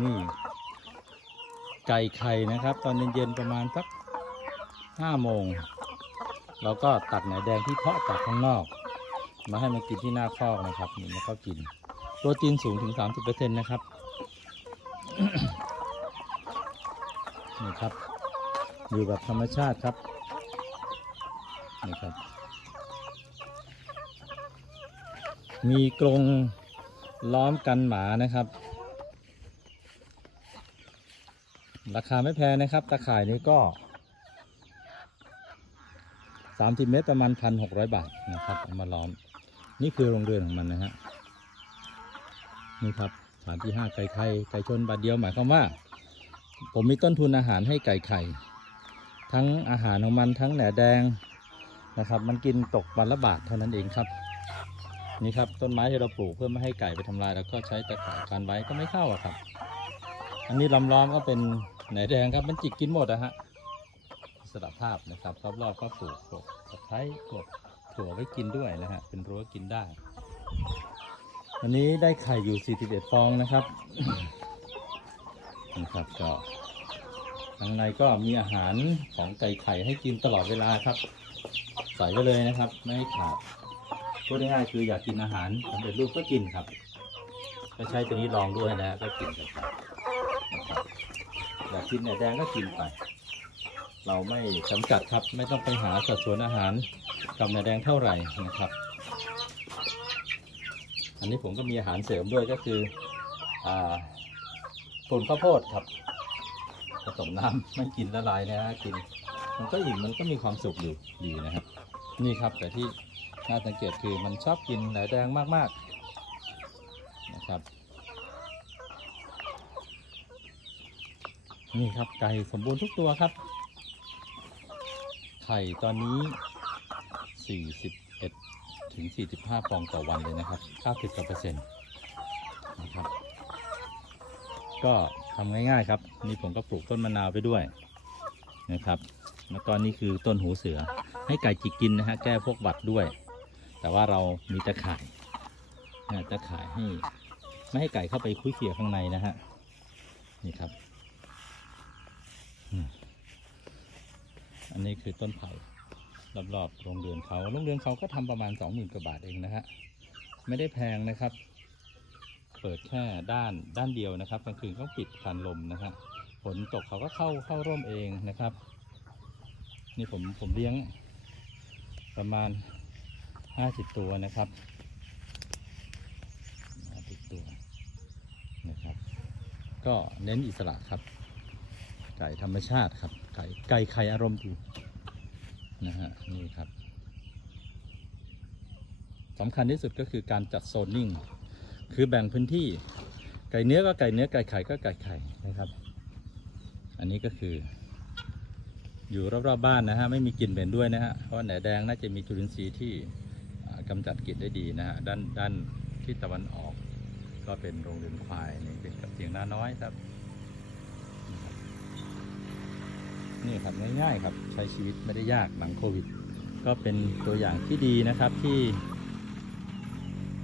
นี่ไก่ไข่นะครับ ตอนเย็นๆประมาณสักห้าโมงเราก็ตัดหนแดงที่เพาะจากข้างนอก มาให้มันกินที่หน้าคอกนะครับนี่มันก็กินโปรตีนสูงถึง 30%นะครับนี่ครับ อยู่แบบธรรมชาติครับนี่ครับ มีกรงล้อมกันหมานะครับ ราคาไม่แพงนะครับ ตะข่ายนี้ก็ 30 เมตรประมาณ 1,600 บาทนะครับเอามาล้อม นี่คือโรงเรือนของมันนะฮะ นี่ครับฐานที่5ไก่ไข่ไก่ชนบาทเดียวหมายความว่า ผมมีต้นทุนอาหารให้ไก่ไข่ ทั้งอาหารของมันทั้งแหนแดงนะครับ มันกินตกวันละบาทเท่านั้นเองครับ นี่ครับต้นไม้ที่เราปลูกเพื่อไม่ให้ไก่ไปทำลาย แล้วก็ใช้ตะข่ายกันไว้ก็ไม่เข้าอะครับ อันนี้ลำล้อมก็เป็นแหนแดงครับมันจิกกินหมดนะฮะสลับภาพนะครับรอบๆก็ปลูกปลูกตะไคร้ปลูกถั่วไว้กินด้วยนะฮะเป็นรั้วกินได้ วันนี้ได้ไข่อยู่ 41 ฟองนะครับนะครับก็ข้างในก็มีอาหารของไก่ไข่ให้กินตลอดเวลาครับ ใส่ไว้เลยนะครับ ไม่ให้ขาดพูดง่ายๆคืออยากกินอาหารสำเร็จรูปก็กินครับ ก็ใช้ตัวนี้ลองด้วยนะก็กินกันไปนะครับ อยากกินแหนแดงก็กินไป เราไม่จำกัดครับไม่ต้องไปหาสัดส่วนอาหารกับแหนแดงเท่าไหร่นะครับ อันนี้ผมก็มีอาหารเสริมด้วยก็คืออ่าฝุ่นข้าวโพดครับผสมน้ำไม่กินละลายนะฮะกิน มันก็อิ่มมันก็มีความสุขอยู่ดีนะครับ นี่ครับแต่ที่น่าสังเกตคือมันชอบกินแหนแดงมากๆนะครับ นี่ครับไก่สมบูรณ์ทุกตัวครับ ไข่ตอนนี้ 41 ถึง 45ฟองต่อวันเลยนะครับ 90กว่าเปอร์เซ็นต์นะครับ ก็ทำง่ายๆครับ นี่ผมก็ปลูกต้นมะนาวไปด้วยนะครับ แล้วก็นี่คือต้นหูเสือ ให้ไก่จิกกินนะฮะ แก้พวกหวัดด้วย แต่ว่าเรามีตะข่ายนะตะข่ายให้ ไม่ให้ไก่เข้าไปคุยเขี่ยข้างในนะฮะ นี่ครับ อันนี้คือต้นไผ่รอบๆโรงเรือนเขาโรงเรือนเขาก็ทำประมาณสองหมื่นกว่าบาทเองนะฮะ ไม่ได้แพงนะครับ เปิดแค่ด้านด้านเดียวนะครับกลางคืนเขาปิดคันลมนะครับฝนตกเขาก็เข้าเข้าร่มเองนะครับ นี่ผมผมเลี้ยงประมาณห้าสิบตัวนะครับห้าสิบตัวนะครับ ก็เน้นอิสระครับ ไก่ธรรมชาติครับ ไก่ไก่ไข่อารมณ์ดีนะฮะนี่ครับสำคัญที่สุดก็คือการจัดโซนนิ่ง คือแบ่งพื้นที่ ไก่เนื้อก็ไก่เนื้อไก่ไข่ก็ไก่ไข่นะครับ อันนี้ก็คือ อยู่รอบๆบ้านนะฮะไม่มีกลิ่นเหม็นด้วยนะฮะเพราะแหนแดงน่าจะมีจุลินทรีย์ที่อ่ากำจัดกลิ่นได้ดีนะฮะด้านด้านที่ตะวันออก ก็เป็นโรงเรือนควายนี่เป็นกับเสียงน้าน้อยครับ นี่ครับง่ายๆครับใช้ชีวิตไม่ได้ยากหลังโควิด ก็เป็นตัวอย่างที่ดีนะครับที่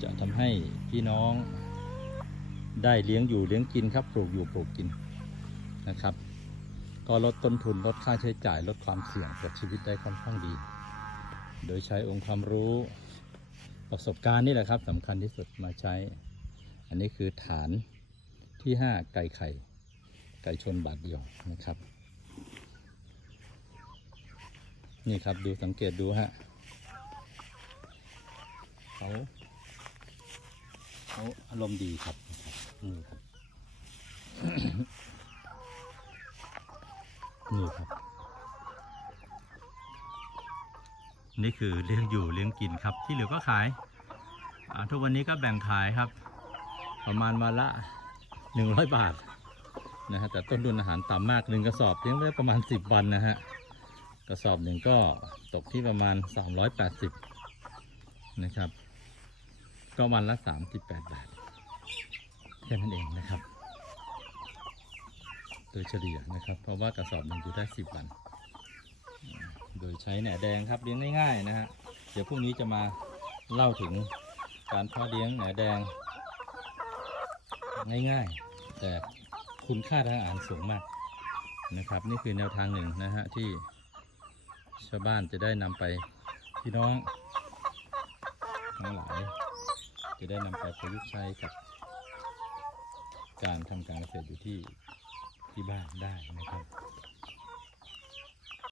จะทำให้พี่น้องได้เลี้ยงอยู่เลี้ยงกินครับปลูกอยู่ปลูกกินนะครับ ก็ลดต้นทุนลดค่าใช้จ่ายลดความเสี่ยงกับชีวิตได้ค่อนข้างดี โดยใช้องค์ความรู้ประสบการณ์นี่แหละครับสำคัญที่สุดมาใช้ อันนี้คือฐานที่ 5 ไก่ไข่ ไก่ชนบาทเดียวนะครับ นี่ครับดูสังเกตดูฮะเขาเขาอารมณ์ดีครับนี่ครับนี่ครับ นี่คือเลี้ยงอยู่เลี้ยงกินครับที่เหลือก็ขายทุกวันนี้ก็แบ่งขายครับ ประมาณวันละหนึ่งร้อยบาทนะฮะแต่ต้นทุนอาหารต่ำมากหนึ่งกระสอบเลี้ยงได้ประมาณสิบวันนะฮะ กระสอบหนึ่งก็ตกที่ประมาณ 380 นะครับ ก็วันละ 38 บาทแค่นั้นเองนะครับ โดยเฉลี่ยนะครับ เพราะว่ากระสอบหนึ่งอยู่ได้ 10 วัน โดยใช้แหนแดงครับเลี้ยงง่ายๆนะฮะเดี๋ยวพรุ่งนี้จะมาเล่าถึงการเพาะเลี้ยงแหนแดง ง่ายๆ แต่คุณค่าทางอาหารสูงมากนะครับ นี่คือแนวทางหนึ่งนะฮะที่ ชาวบ้านจะได้นำไปพี่น้องทั้งหลาย จะได้นำไปประยุกต์ใช้กับ การทำการเกษตรอยู่ที่ที่บ้านได้นะครับ